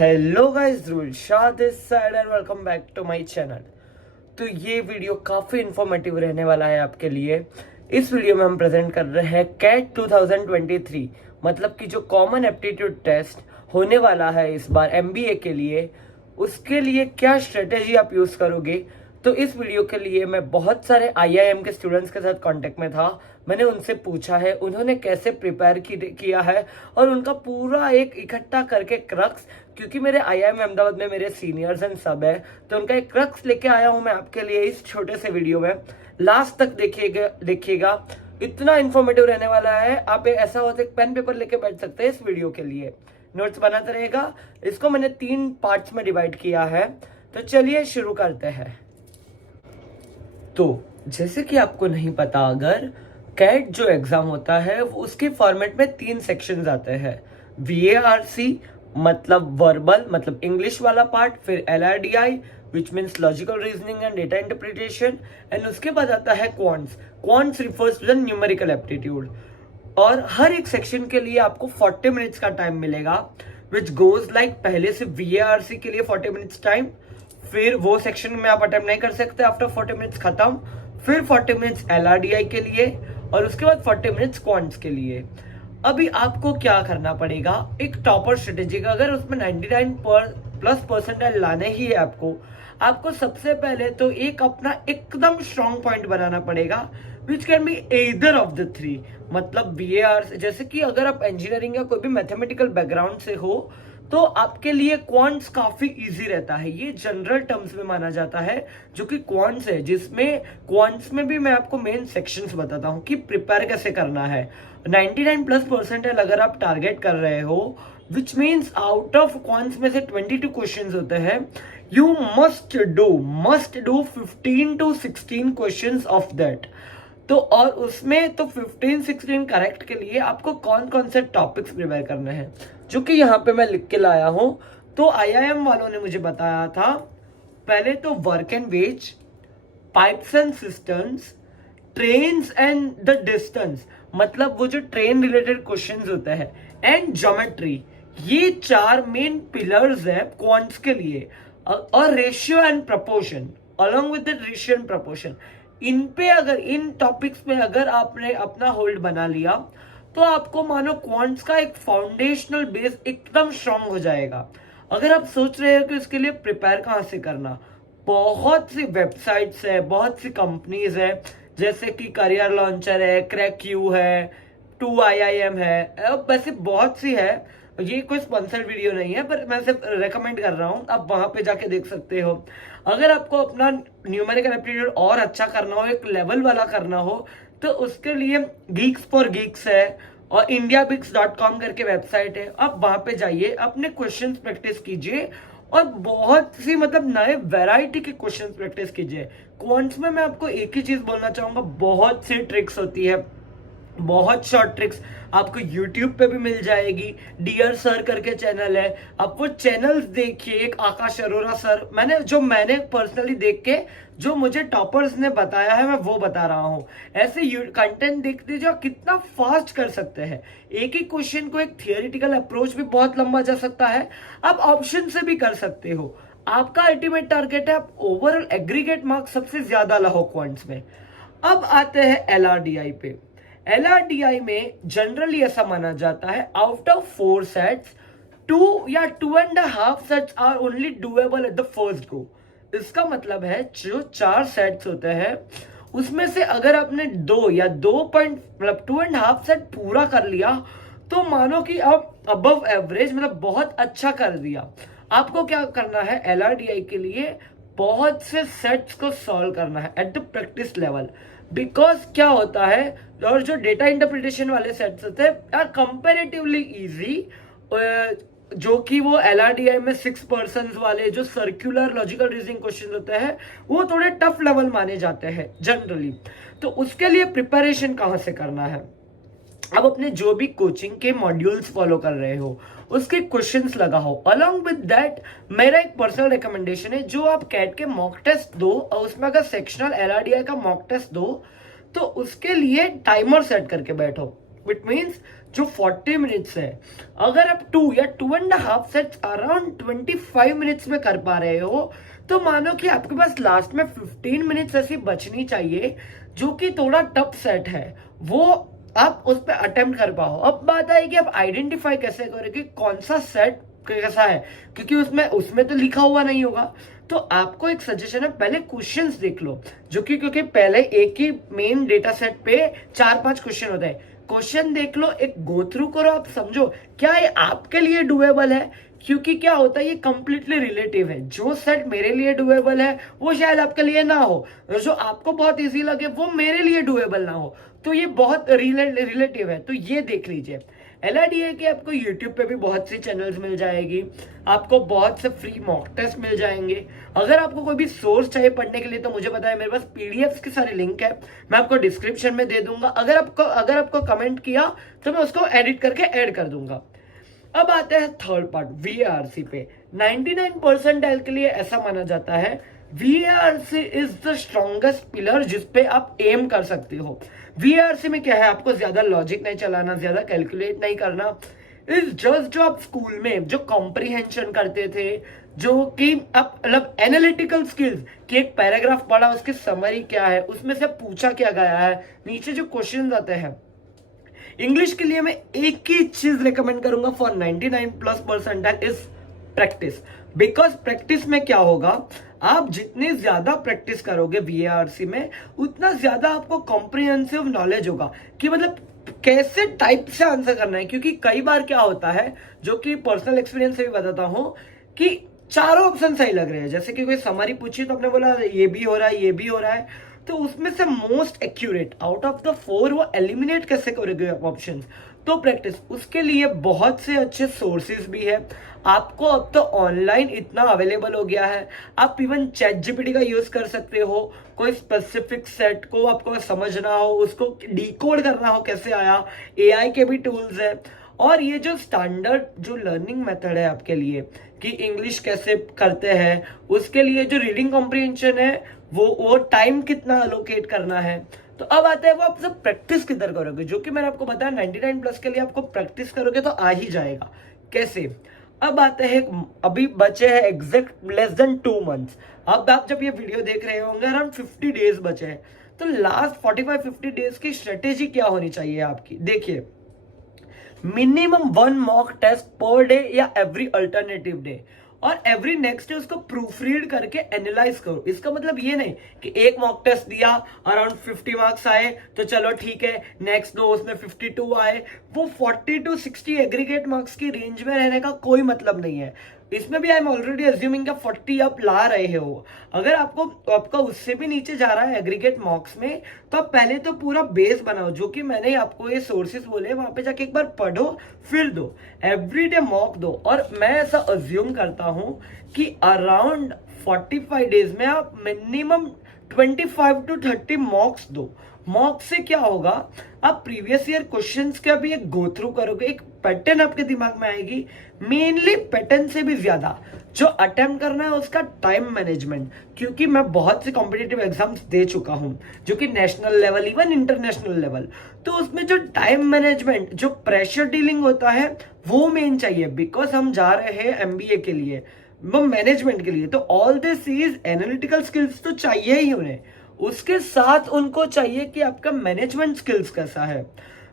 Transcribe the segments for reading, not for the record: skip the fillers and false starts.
Hello guys, Dilshad this side and welcome back to my channel. तो ये video काफ़ी informative रहने वाला है आपके लिए। इस वीडियो में हम प्रेजेंट कर रहे हैं कैट 2023, मतलब कि जो कॉमन एप्टीट्यूड टेस्ट होने वाला है इस बार एमबीए के लिए, उसके लिए क्या स्ट्रेटेजी आप यूज़ करोगे। तो इस वीडियो के लिए मैं बहुत सारे आईआईएम के स्टूडेंट्स के साथ कांटेक्ट में था। मैंने उनसे पूछा है उन्होंने कैसे प्रिपेयर किया है और उनका पूरा एक इकट्ठा करके क्रक्स, क्योंकि मेरे आईआईएम अहमदाबाद में मेरे सीनियर्स एंड सब है, तो उनका एक क्रक्स लेके आया हूं मैं आपके लिए इस छोटे से वीडियो में। लास्ट तक देखिएगा, इतना इन्फॉर्मेटिव रहने वाला है। आप ऐसा होता है पेन पेपर लेके बैठ सकते हैं इस वीडियो के लिए, नोट्स बनाते रहेगा। इसको मैंने 3 पार्ट्स में डिवाइड किया है, तो चलिए शुरू करते हैं। तो जैसे कि आपको नहीं पता, अगर कैट जो एग्जाम होता है वो उसके फॉर्मेट में 3 सेक्शंस आते हैं। VARC मतलब वर्बल, मतलब इंग्लिश वाला पार्ट, फिर LRDI which means logical reasoning and data interpretation, and उसके बाद आता है quants refers to the numerical aptitude. और हर एक सेक्शन के लिए आपको 40 मिनट्स का टाइम मिलेगा, विच गोज लाइक पहले से VARC के लिए 40 मिनट्स टाइम, फिर वो सेक्शन में आप अटेम्प्ट नहीं कर सकते आफ्टर 40 मिनट्स खत्म, फिर 40 मिनट्स LRDI के लिए, और उसके बाद 40 मिनट्स क्वांट्स के लिए। अभी आपको क्या करना पड़ेगा, एक टॉपर स्ट्रेटेजी का, अगर उसमें 99+ परसेंटाइल लाने ही है आपको सबसे पहले तो एक अपना एकदम स्ट्रॉन्ग पॉइंट बनाना पड़ेगा, which can be either of the 3। मतलब VAR, जैसे कि अगर आप इंजीनियरिंग या कोई भी मैथमेटिकल बैकग्राउंड से हो तो आपके लिए क्वांट्स काफी इजी रहता है। ये जनरल टर्म्स में माना जाता है जो कि क्वांट्स है, जिसमें क्वांट्स में भी मैं आपको मेन सेक्शंस बताता हूँ कि प्रिपेयर कैसे करना है। 99+ परसेंटाइल अगर आप टारगेट कर रहे हो, which means out of quants में से 22 क्वेश्चंस होते हैं, you must do 15 to 16 questions of that. तो और उसमें तो 15-16 करेक्ट के लिए आपको कौन कौन से टॉपिक्स प्रिपेयर करने हैं, जो कि यहाँ पे मैं लिख के लाया हूं। तो आईआईएम वालों ने मुझे बताया था, पहले तो work and wage, pipes and systems, trains and the distance, मतलब वो जो ट्रेन रिलेटेड क्वेश्चंस होते हैं, एंड ज्योमेट्री। ये 4 मेन पिलर्स है क्वांट्स के लिए। और ratio and proportion, along with the ratio and proportion, इन पे अगर इन टॉपिक्स में अगर आपने अपना होल्ड बना लिया तो आपको मानो क्वांट्स का एक फाउंडेशनल बेस एकदम स्ट्रांग हो जाएगा। अगर आप सोच रहे हो कि इसके लिए प्रिपेयर कहां से करना, बहुत सी वेबसाइट्स है, बहुत सी कंपनीज है, जैसे कि करियर लॉन्चर है, क्रैकयू है, 2IIM है, वैसे बहुत सी है। ये कोई स्पॉन्सर्ड वीडियो नहीं है, पर मैं सिर्फ रेकमेंड कर रहा हूं, आप वहां पे जाके देख सकते हो। अगर आपको अपना न्यूमेरिकल एप्टीट्यूड और अच्छा करना हो, एक लेवल वाला करना हो, तो उसके लिए गीक्स फॉर गीक्स है और indiabix.com करके वेबसाइट है। आप वहां पे जाइए, अपने क्वेश्चंस प्रैक्टिस कीजिए और बहुत सी मतलब नए वैरायटी के क्वेश्चंस प्रैक्टिस कीजिए। क्वांट्स में मैं आपको एक ही चीज बोलना चाहूंगा, बहुत सी ट्रिक्स होती है, बहुत शॉर्ट ट्रिक्स आपको YouTube पे भी मिल जाएगी। डियर सर करके चैनल है, आप वो चैनल्स देखिए। एक आकाश अरोरा सर, मैंने पर्सनली देख के जो मुझे टॉपर्स ने बताया है मैं वो बता रहा हूँ। ऐसे कंटेंट देख लीजिए, आप कितना फास्ट कर सकते हैं। एक ही क्वेश्चन को एक थियोरिटिकल अप्रोच भी बहुत लंबा जा सकता है, आप ऑप्शन से भी कर सकते हो। आपका अल्टीमेट टारगेट है आप ओवरऑल एग्रीगेट मार्क्स सबसे ज्यादा लाओ क्वांट्स में। अब आते हैं LRDI पे। LRDI में जनरली ऐसा माना जाता है, आउट ऑफ 4 सेट्स 2 या 2.5 sets are only doable at the first go. इसका मतलब है जो 4 सेट्स होते हैं उसमें से अगर आपने 2 या 2.5 सेट पूरा कर लिया तो मानो कि आप अबव एवरेज, मतलब बहुत अच्छा कर दिया। आपको क्या करना है, LRDI के लिए बहुत से सेट्स को सॉल्व करना है at the practice level. Because क्या होता है, और जो डेटा इंटरप्रिटेशन वाले सेट्स होते हैं आर कंपेरेटिवली इजी, जो कि वो LRDI में 6 पर्सन वाले जो सर्कुलर लॉजिकल रीजनिंग क्वेश्चन होते हैं वो थोड़े टफ लेवल माने जाते हैं जनरली। तो उसके लिए प्रिपरेशन कहां से करना है, अब अपने जो भी कोचिंग के मॉड्यूल्स फॉलो कर रहे हो उसके क्वेश्चंस लगाओ। अलोंग विद दैट मेरा एक पर्सनल रिकमेंडेशन है, जो आप कैट के मॉक टेस्ट दो और उसमें अगर सेक्शनल LRDI का मॉक टेस्ट दो तो उसके लिए टाइमर सेट करके बैठो। इट मीन्स जो 40 मिनट्स है, अगर आप 2 या 2.5 सेट्स अराउंड 25 मिनट्स में कर पा रहे हो, तो मानो कि आपके पास लास्ट में 15 मिनट्स ऐसी बचनी चाहिए जो कि थोड़ा टफ सेट है, वो आप उस पर अटेम्प्ट कर पाओ। अब बात आई कि आप आइडेंटिफाई कैसे करें कि कौन सा सेट कैसा है, क्योंकि उसमें उसमें तो लिखा हुआ नहीं होगा। तो आपको एक सजेशन है, पहले क्वेश्चंस देख लो, जो कि क्योंकि पहले एक ही मेन डेटा सेट पे 4-5 क्वेश्चन होता है, क्वेश्चन देख लो, एक गो थ्रू करो, आप समझो क्या ये आपके लिए डुएबल है। क्योंकि क्या होता है, ये कंप्लीटली रिलेटिव है, जो सेट मेरे लिए डुएबल है वो शायद आपके लिए ना हो, जो आपको बहुत इजी लगे वो मेरे लिए डुएबल ना हो, तो ये बहुत रिलेटिव है। तो ये देख लीजिए। LIDA के आपको यूट्यूब पे भी बहुत सी चैनल्स मिल जाएगी, आपको बहुत से फ्री मॉक टेस्ट मिल जाएंगे। अगर आपको कोई भी सोर्स चाहिए पढ़ने के लिए तो मुझे पता है, मेरे पास PDFs के सारे लिंक है, मैं आपको डिस्क्रिप्शन में दे दूंगा। अगर आपको कमेंट किया तो मैं उसको एडिट करके ऐड कर दूंगा। अब आते हैं थर्ड पार्ट, VARC पे। 99% के लिए ऐसा माना जाता है VARC is the strongest pillar जिसपे आप एम कर सकते हो। VARC में क्या है, आपको ज्यादा लॉजिक नहीं चलाना, ज्यादा कैलकुलेट नहीं करना। इज जस्ट जो आप स्कूल में जो कॉम्प्रिहेंशन करते थे, जो कि आप मतलब एनालिटिकल स्किल्स कि एक पैराग्राफ पढ़ा, उसकी समरी क्या है, उसमें से पूछा क्या गया है, नीचे जो क्वेश्चन आते हैं। इंग्लिश के लिए मैं एक ही चीज रिकमेंड करूंगा for 99+% is practice. Because practice में क्या होगा, आप जितनी ज्यादा प्रैक्टिस करोगे VARC में, उतना ज्यादा आपको कॉम्प्रिहेंसिव नॉलेज होगा कि मतलब कैसे टाइप से आंसर करना है। क्योंकि कई बार क्या होता है, जो कि पर्सनल एक्सपीरियंस से भी बताता हूं, कि चारों ऑप्शन सही लग रहे हैं, जैसे कि कोई समरी पूछी तो आपने बोला ये भी हो रहा है, ये भी हो रहा है, तो उसमें से most accurate out of the 4 वो एलिमिनेट कैसे करोगे ऑप्शंस। तो प्रैक्टिस, उसके लिए बहुत से अच्छे सोर्सेज भी है। आपको अब तो ऑनलाइन इतना अवेलेबल हो गया है, आप इवन ChatGPT का यूज कर सकते हो। कोई स्पेसिफिक सेट को आपको समझना हो, उसको डिकोड करना हो कैसे आया, AI के भी टूल्स है। और ये जो स्टैंडर्ड जो लर्निंग मेथड है आपके लिए कि इंग्लिश कैसे करते हैं, उसके लिए जो रीडिंग कॉम्प्रिहेंशन है, वो टाइम कितना अलोकेट करना है। तो अब आता है वो आप सब प्रैक्टिस किधर करोगे, जो कि मैंने आपको बताया 99+ के लिए आपको प्रैक्टिस करोगे तो आ ही जाएगा। कैसे, अब आते हैं, अभी बचे हैं एग्जैक्ट लेस देन 2 मंथ्स। अब आप जब ये वीडियो देख रहे होंगे अराउंड 50 डेज बचे हैं, तो लास्ट 45-50 डेज की स्ट्रेटेजी क्या होनी चाहिए आपकी। देखिए, minimum 1 mock test per day या एवरी अल्टरनेटिव डे, और एवरी नेक्स्ट डे उसको प्रूफ रीड करके एनालाइज करो। इसका मतलब ये नहीं कि एक मॉक टेस्ट दिया, अराउंड 50 मार्क्स आए तो चलो ठीक है, नेक्स्ट दो उसमें 52 आए, वो 40 to 60 एग्रीगेट मार्क्स की रेंज में रहने का कोई मतलब नहीं है। इसमें भी आई एम ऑलरेडी अज्यूमिंग का 40 आप ला रहे हो। अगर आपका उससे भी नीचे जा रहा है एग्रीगेट मार्क्स में, तो आप पहले तो पूरा बेस बनाओ, जो कि मैंने आपको ये सोर्सेस बोले, वहां पे जाके एक बार पढ़ो, फिर दो, एवरीडे मॉक दो। और मैं ऐसा अज्यूम करता हूं कि अराउंड 45 डेज में आप मिनिमम 25 to 30 मॉक्स दो। मॉक से क्या होगा, आप प्रीवियस ईयर क्वेश्चंस का भी एक गो थ्रू करोगे, एक पैटर्न आपके दिमाग में आएगी। मेनली पैटर्न से भी ज्यादा जो अटेम्प्ट करना है उसका टाइम मैनेजमेंट, क्योंकि मैं बहुत से कॉम्पिटिटिव एग्जाम्स दे चुका हूं, जो कि national level even international level, तो उसमें जो टाइम मैनेजमेंट, जो प्रेशर डीलिंग होता है, वो मेन चाहिए। बिकॉज हम जा रहे हैं MBA के लिए, वो मैनेजमेंट के लिए, तो all this is analytical skills तो चाहिए ही उन्हें, उसके साथ उनको चाहिए कि आपका मैनेजमेंट स्किल्स कैसा है।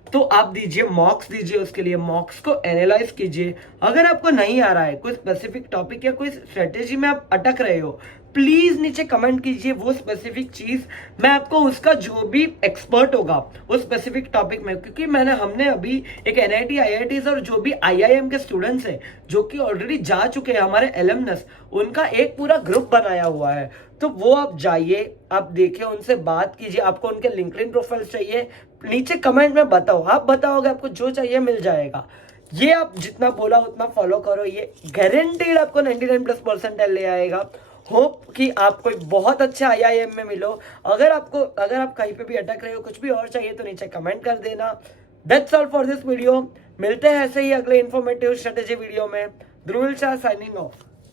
तो आप दीजिए मॉक्स, दीजिए उसके लिए, मॉक्स को एनालाइज कीजिए। अगर आपको नहीं आ रहा है कोई स्पेसिफिक टॉपिक या कोई स्ट्रेटेजी में आप अटक रहे हो, प्लीज नीचे कमेंट कीजिए वो स्पेसिफिक चीज, मैं आपको उसका जो भी एक्सपर्ट होगा उस स्पेसिफिक टॉपिक में, क्योंकि हमने अभी एक NIT IITs और जो भी IIM के स्टूडेंट्स हैं जो कि ऑलरेडी जा चुके हैं, हमारे एलमनस, उनका एक पूरा ग्रुप बनाया हुआ है। तो वो आप जाइए, आप देखिए, उनसे बात कीजिए। आपको उनके लिंक्डइन प्रोफाइल चाहिए, नीचे कमेंट में बताओ, आप बताओगे, आपको जो चाहिए मिल जाएगा। ये आप जितना बोला उतना फॉलो करो, ये गारंटीड आपको 99+% ले आएगा। होप कि आप कोई बहुत अच्छा IIM में मिलो। अगर आप कहीं पे भी अटक रहे हो, कुछ भी और चाहिए तो नीचे कमेंट कर देना। That's all for this video. मिलते हैं ऐसे ही अगले इन्फॉर्मेटिव स्ट्रेटेजी वीडियो में। ध्रुव शाह साइनिंग ऑफ।